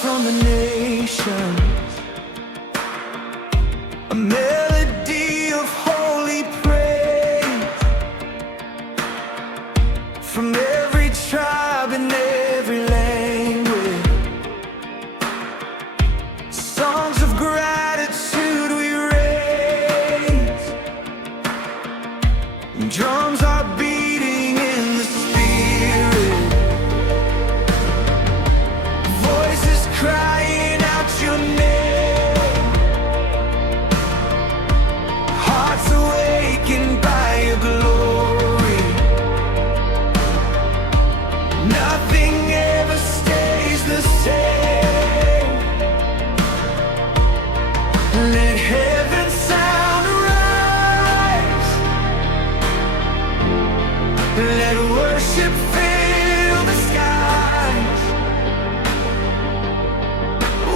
from the nations, a melody of holy praise from every tribe and every language. Songs of gratitude we raise, drums are beating in the spirit, voices crying out your name, hearts awakened by your glory. Nothing ever stays the same. Let heaven's sound arise, let worship fill the skies.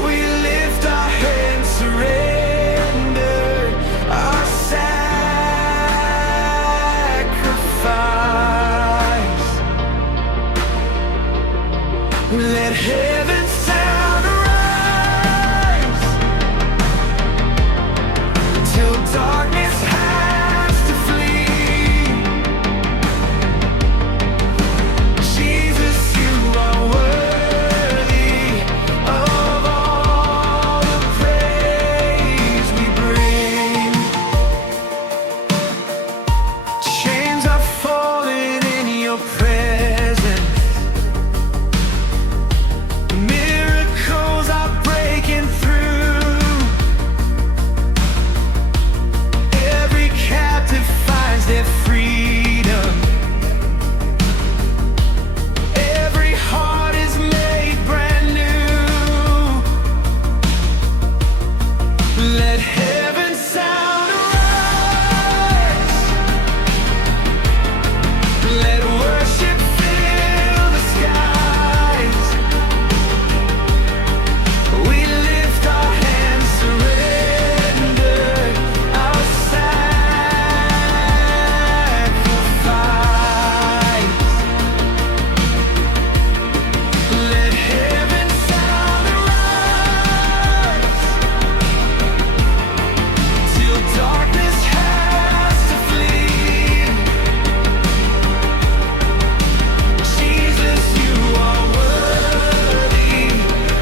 We lift our hands, surrender our sacrifice. Let heaven's sound arise till darkness has to flee. Jesus, you are worthy of all the praise we bring. Chains are falling in your presence, miracles are breaking through. Every captive finds their freedom, every heart is made brand new. Let heaven's sound arise, let worship fill the skies. We lift our hands, surrender our sacrifice. Let heaven's sound arise till darkness has to flee. Jesus, you are worthy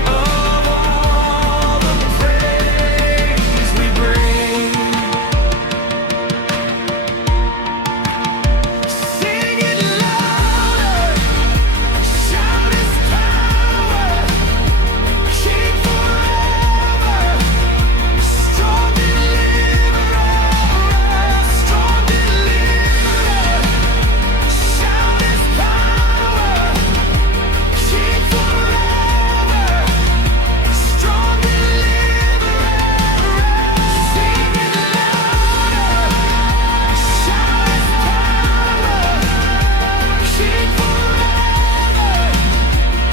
of all the praise we bring. Sing it louder, shout His power, King forever, strong deliverer, strong deliverer. Shout His power, King forever, strong deliverer. Sing it louder, shout His power, King forever,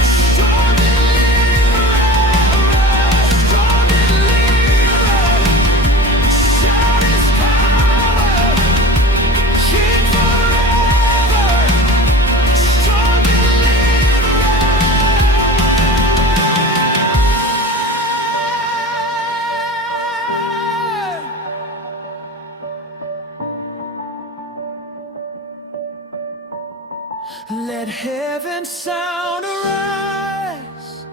strong deliverer, strong deliverer. Shout His power, King forever, strong deliverer. Let heaven's sound arise,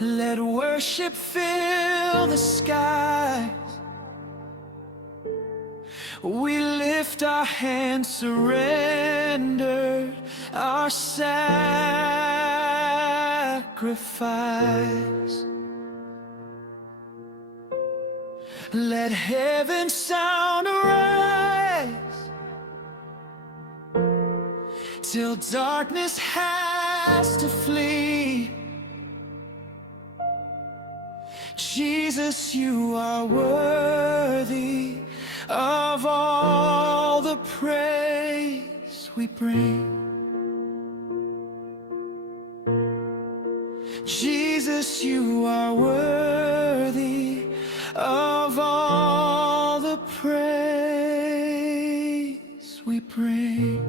let worship fill the skies. We lift our hands, surrender our sacrifice. Let heaven's sound arise till darkness has to flee. Jesus, you are worthy of all the praise we bring. Jesus, you are worthy of all the praise we bring.